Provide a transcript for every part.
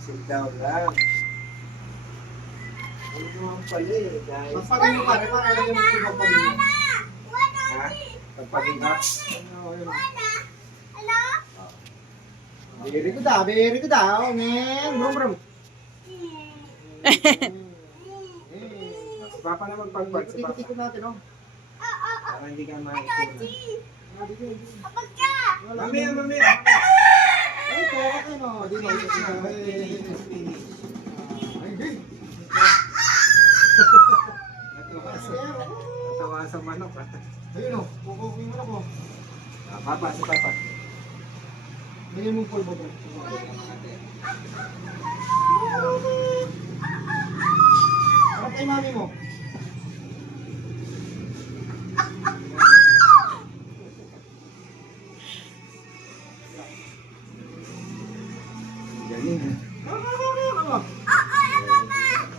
Sit down lang. Ano naman pala eh, guys. Pagpagin mo pare, para lagyan mo yung pagpagin mo. Ha? Pagpagin ka? Very good ah, very good ah. Oh, ngeng, brum brum. Si Papa na magpagpag. Si Papa. Ikot-ikot natin oh. Para hindi ka makikita. Wala. Mamaya. Ay, kaya ka no. Di ba? Natawa sa manok. Ayun oh, kukukin mo na ko. Papa, si Papa. Bigyan mo pulbo bro. Harap kay mami mo. Galing ha. Ano?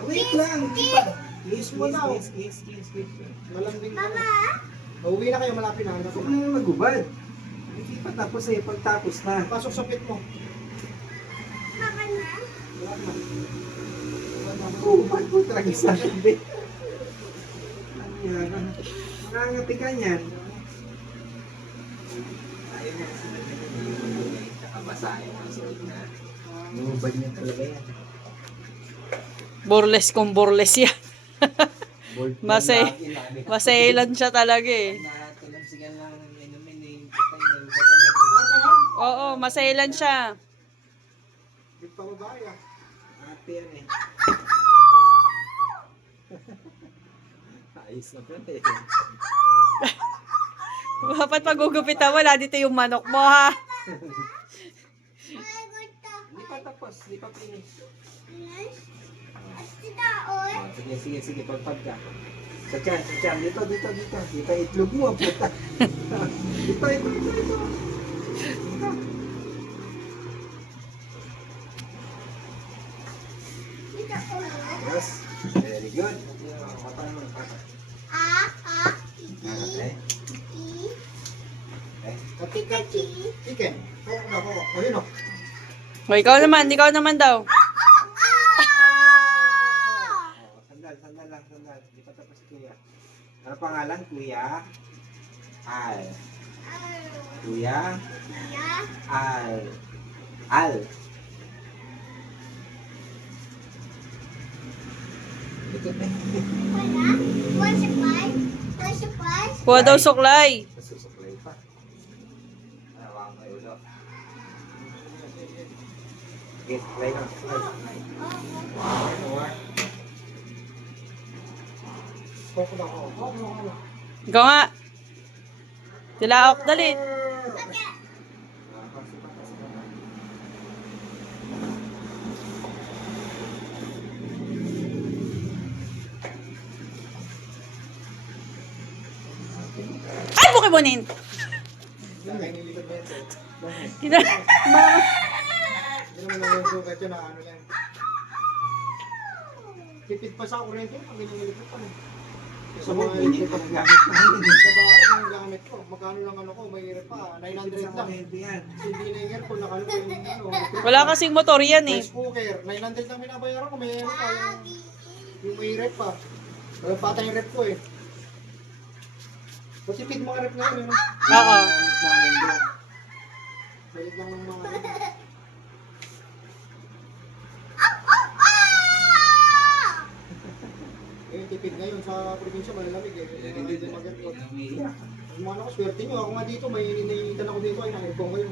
Wait lang. Kiss. Malambing ka na. Uuwi na kayo, malapit na. Huwag na magubad. Hindi pa tapos eh. Pagtapos na. Pasok sa pit mo. Ubad po talaga sa gabi. Ano yan? Makangati ka niyan. Ayaw mo kasi nagkakaroon. Kakabasahin ang sulit na. Ubad niya talaga yan. Borles kung borles yan. Masailan siya talaga eh. Tinamsigan lang ng inumin eh. Oo, masailan siya. Di pa babae ah. Ate yan eh. Ayos na pala eh. Dapat pagugupitan mo, dito yung manok mo ha. Hindi pa tapos. Hindi pa finish. Sige. Pagpag ka. Sa tiyan. Dito. Dito itlog mo. Puta. Dito. Yes. Very good. Mata naman. Chicken. Ako. Ayun oh. O, ikaw naman daw. Sandal lang. Hindi pa tapos si Kuya. Ano pangalan? Kuya? Al. Kuya? Al. Ito na. Kuha daw suklay. Nasusuklay pa. Awang kayo ulo. Okay, suklay na. Ikaw nga. Tilaok, dali. Ay, bukibunin. Kina, mama. Hindi naman lang yung sugat yun na ano yan. Tipid pa sa kurente, pag ginilipit pa. Sa mga Hindi pa gamit na hindi. sa bahay, ang gamit ko. Magkano lang ano ko, mahirap pa. 900 lang. Yan. Hindi na yung aircon, nakano ko yung ano. Wala kasing motor yan eh. Rice cooker, 900 lang binabayaran ko. May ano pa, yung may rep pa. Patay yung rep ko eh. O tipid mga rep ngayon. Oo. Balik lang ng mga eh, tipid ngayon sa probinsya, malalamig eh. Hindi mag-aircon. Yung mga ako, swerte nyo. Ako nga dito, may naiinitan ako dito. Ay, nang-aircon ko yun.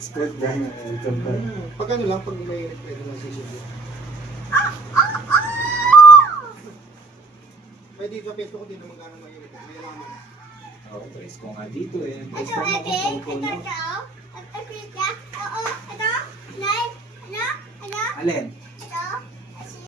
Sport dahil na Pag ano lang, pag may pwede lang sisig. May dito sa pesto ko, di naman gano'ng mainit. May alaman. Oh, press ko nga dito eh. Press ko nga kung Ito, Alin?